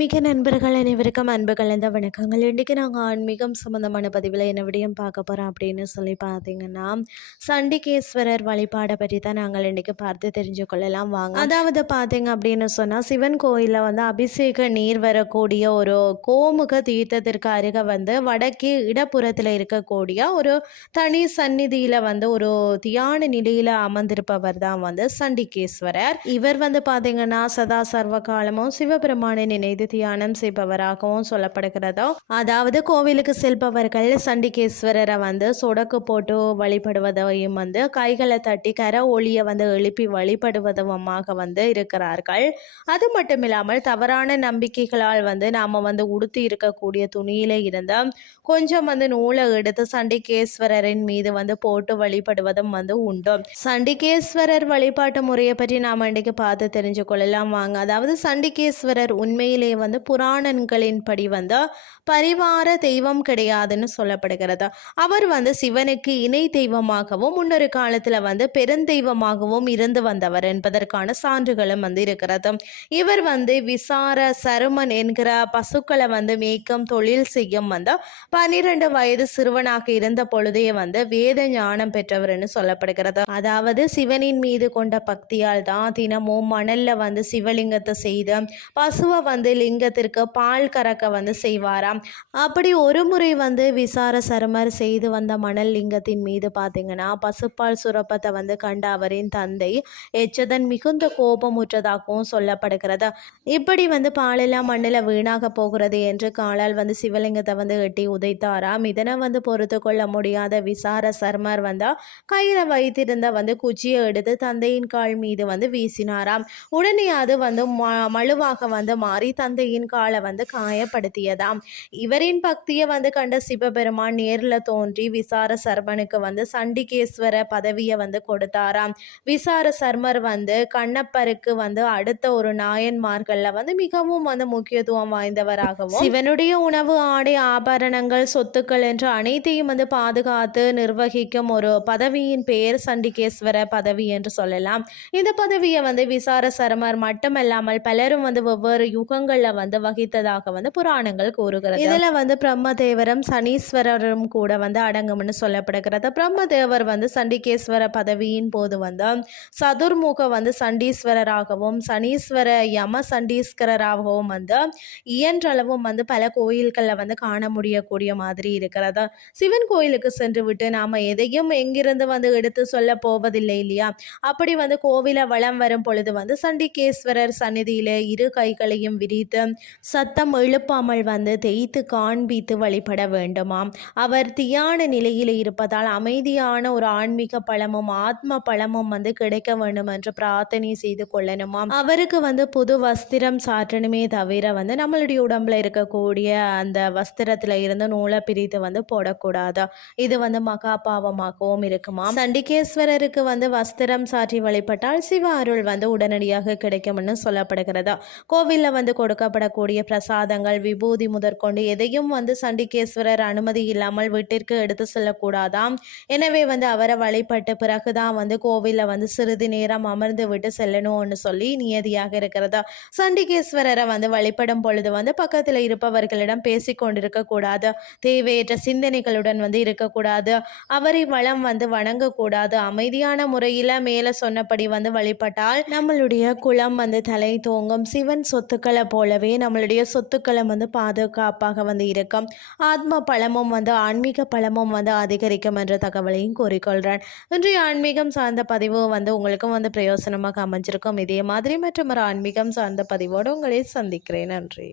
ஆன்மீக நண்பர்கள் அனைவருக்கும் அன்பு கலந்த வணக்கங்கள். இன்றைக்கி நாங்கள் ஆன்மீகம் சம்மந்தமான பதிவில் என்ன விடயம் பார்க்க போகிறோம் அப்படின்னு சொல்லி பார்த்தீங்கன்னா சண்டிகேஸ்வரர் வழிபாடை பற்றி தான் நாங்கள் இன்றைக்கி பார்த்து தெரிஞ்சு கொள்ளலாம். வாங்க. அதாவது பார்த்தீங்க அப்படின்னு சொன்னால் சிவன் கோயிலில் வந்து அபிஷேக நீர் வரக்கூடிய ஒரு கோமுக தீர்த்தத்திற்கு அருகே வந்து வடக்கே இடப்புறத்தில் இருக்கக்கூடிய ஒரு தனி சந்நிதியில் வந்து ஒரு தியான நிலையில் அமர்ந்திருப்பவர் தான் வந்து சண்டிகேஸ்வரர். இவர் வந்து பார்த்தீங்கன்னா சதா சர்வ காலமும் சிவபெருமானை நினைத்து தியானம் செய்பவராகவும் சொல்லப்படுகிறதோ அதாவது கோவிலுக்கு செல்பவர்கள் சண்டிகேஸ்வரரை வந்து சொடக்கு போட்டு வழிபடுவதையும் வந்து கைகளை தட்டி கர ஒளியை வந்து எழுப்பி வழிபடுவதுமாக வந்து இருக்கிறார்கள். அது மட்டும் இல்லாமல் தவறான நம்பிக்கைகளால் வந்து நாம் வந்து உடுத்தி இருக்கக்கூடிய துணியில இருந்த கொஞ்சம் வந்து நூலை எடுத்து சண்டிகேஸ்வரரின் மீது வந்து போட்டு வழிபடுவதும் வந்து உண்டு. சண்டிகேஸ்வரர் வழிபாட்டு முறையை பற்றி நாம் இன்றைக்கு பார்த்து தெரிஞ்சு கொள்ளலாம் வாங்க. அதாவது சண்டிகேஸ்வரர் உண்மையிலே வந்து புராணங்களின்படி வந்து பரிவார தெய்வம் கிடையாதுன்னு சொல்லப்படுகிறது. அவர் வந்து சிவனுக்கு இணை தெய்வமாகவும் முன்னொரு காலத்தில் வந்து பெருந்தெய்வமாகவும் இருந்து வந்தவர் என்பதற்கான சான்றுகளும் வந்து இருக்கிறது. இவர் வந்து விசார சருமன் என்கிற பசுக்களை வந்து மேய்க்கும் தொழில் செய்யும் வந்து பன்னிரண்டு வயது சிறுவனாக இருந்த பொழுதே வந்து வேத ஞானம் பெற்றவர்னு சொல்லப்படுகிறது. அதாவது சிவனின் மீது கொண்ட பக்தியால் தான் தினமும் மணல்ல வந்து சிவலிங்கத்தை செய்து பசுவை வந்து லிங்கத்திற்கு பால் கறக்க வந்து செய்வாராம். அப்படி ஒரு முறை வந்து விசார சருமர் செய்து வந்த மணல் லிங்கத்தின் மீது பார்த்தீங்கன்னா பசுப்பால் சுரப்பத்தை வந்து கண்ட அவரின் தந்தை எச்சதன் மிகுந்த கோபமுற்றதாகவும் சொல்லப்படுகிறது. இப்படி வந்து பாலெல்லாம் மண்ணில் வீணாக போகிறது என்று காலால் வந்து சிவலிங்கத்தை வந்து எட்டி உதைத்தாராம். இதனை வந்து பொறுத்து கொள்ள முடியாத விசார சர்மர் வந்து கையில் வைத்திருந்த வந்து குச்சியை எடுத்து தந்தையின் கால் மீது வந்து வீசினாராம். உடனே அது வந்து ம- மழுவாக வந்து மாறி தந்தை குழந்தையின் காலை வந்து காயப்படுத்தியதாம். இவரின் பக்தியை வந்து கண்ட சிவபெருமான் நேரில் தோன்றி விசார சர்மனுக்கு வந்து சண்டிகேஸ்வர பதவியை வந்து கொடுத்தாராம். விசார சர்மர் வந்து கண்ணப்பருக்கு வந்து அடுத்த ஒரு நாயன்மார்களில் வந்து மிகவும் வந்து முக்கியத்துவம் வாய்ந்தவராகவும் சிவனுடைய உணவு ஆடை ஆபரணங்கள் சொத்துக்கள் என்று அனைத்தையும் வந்து பாதுகாத்து நிர்வகிக்கும் ஒரு பதவியின் பெயர் சண்டிகேஸ்வர பதவி என்று சொல்லலாம். இந்த பதவியை வந்து விசார சர்மர் மட்டுமல்லாமல் பலரும் வந்து வெவ்வேறு யுகங்களில் வந்து வகித்ததாக வந்து புராணங்கள் கூறுகிறது. இதில் வந்து பிரம்மதேவரும் சனீஸ்வரரும் கூட வந்து அடங்கும்னு சொல்லப்படுகிறது. பிரம்மதேவர் வந்து சண்டிகேஸ்வர பதவியின் போது வந்து சதுர்முக வந்து சண்டீஸ்வரராகவும் சனீஸ்வர யம சண்டீஸ்வரராகவும் வந்து இயன்றளவும் வந்து பல கோயில்களில் வந்து காண முடியக்கூடிய மாதிரி இருக்கிறது. சிவன் கோயிலுக்கு சென்று விட்டு நாம் எதையும் எங்கிருந்து வந்து எடுத்து சொல்ல போவதில்லை இல்லையா? அப்படி வந்து கோவிலை வளம் வரும் பொழுது வந்து சண்டிகேஸ்வரர் சந்நிதியில இரு கைகளையும் விரித்து சத்தம் எழுப்பாமல் வந்து தேய்த்து காண்பித்து வழிபட வேண்டுமாம். அவர் தியான நிலையில் இருப்பதால் அமைதியான ஒரு ஆன்மீக பழமும் ஆத்ம பழமும் வந்து கிடைக்க வேண்டும் என்று பிரார்த்தனை செய்து கொள்ளணுமாம். அவருக்கு வந்து புது வஸ்திரம் சாற்றணுமே தவிர வந்து நம்மளுடைய உடம்புல இருக்கக்கூடிய அந்த வஸ்திரத்துல இருந்து நூலை பிரித்து வந்து போடக்கூடாது? இது வந்து மகா பாவமாகவும் இருக்குமா சண்டிகேஸ்வரருக்கு வந்து வஸ்திரம் சாற்றி வழிபட்டால் சிவ அருள் வந்து உடனடியாக கிடைக்கும்னு சொல்லப்படுகிறது? கோவிலில் வந்து கொடுக்க கொடுக்கப்படக்கூடிய பிரசாதங்கள் விபூதி முதற்கொண்டு எதையும் வந்து சண்டிகேஸ்வரர் அனுமதி இல்லாமல் வீட்டிற்கு எடுத்து செல்லக்கூடாதாம். எனவே வந்து அவரை வழிபட்ட பிறகுதான் வந்து கோவிலில் வந்து சிறிது நேரம் அமர்ந்து விட்டு செல்லணும்னு சொல்லி நியதியாக இருக்கிறது? சண்டிகேஸ்வரரை வந்து வழிபடும் பொழுது வந்து பக்கத்தில் இருப்பவர்களிடம் பேசி கொண்டிருக்க கூடாது தேவையற்ற சிந்தனைகளுடன் வந்து இருக்கக்கூடாது. அவரை வளம் வந்து வணங்கக்கூடாது. அமைதியான முறையில் மேலே சொன்னபடி வந்து வழிபட்டால் நம்மளுடைய குளம் வந்து தலை தோங்கும். சிவன் சொத்துக்களை போல போலவே நம்மளுடைய சொத்துக்களை வந்து பாதுகாப்பாக வந்து இருக்கும் ஆத்ம பழமும் வந்து ஆன்மீக பழமும் வந்து அதிகரிக்கும் என்ற தகவலையும் கூறிக்கொள்கிறேன் இன்றைய ஆன்மீகம் சார்ந்த பதிவு வந்து உங்களுக்கும் வந்து பிரயோசனமாக அமைஞ்சிருக்கும். இதே மாதிரி மற்றும் ஒரு ஆன்மீகம் சார்ந்த பதிவோடு உங்களை சந்திக்கிறேன். நன்றி.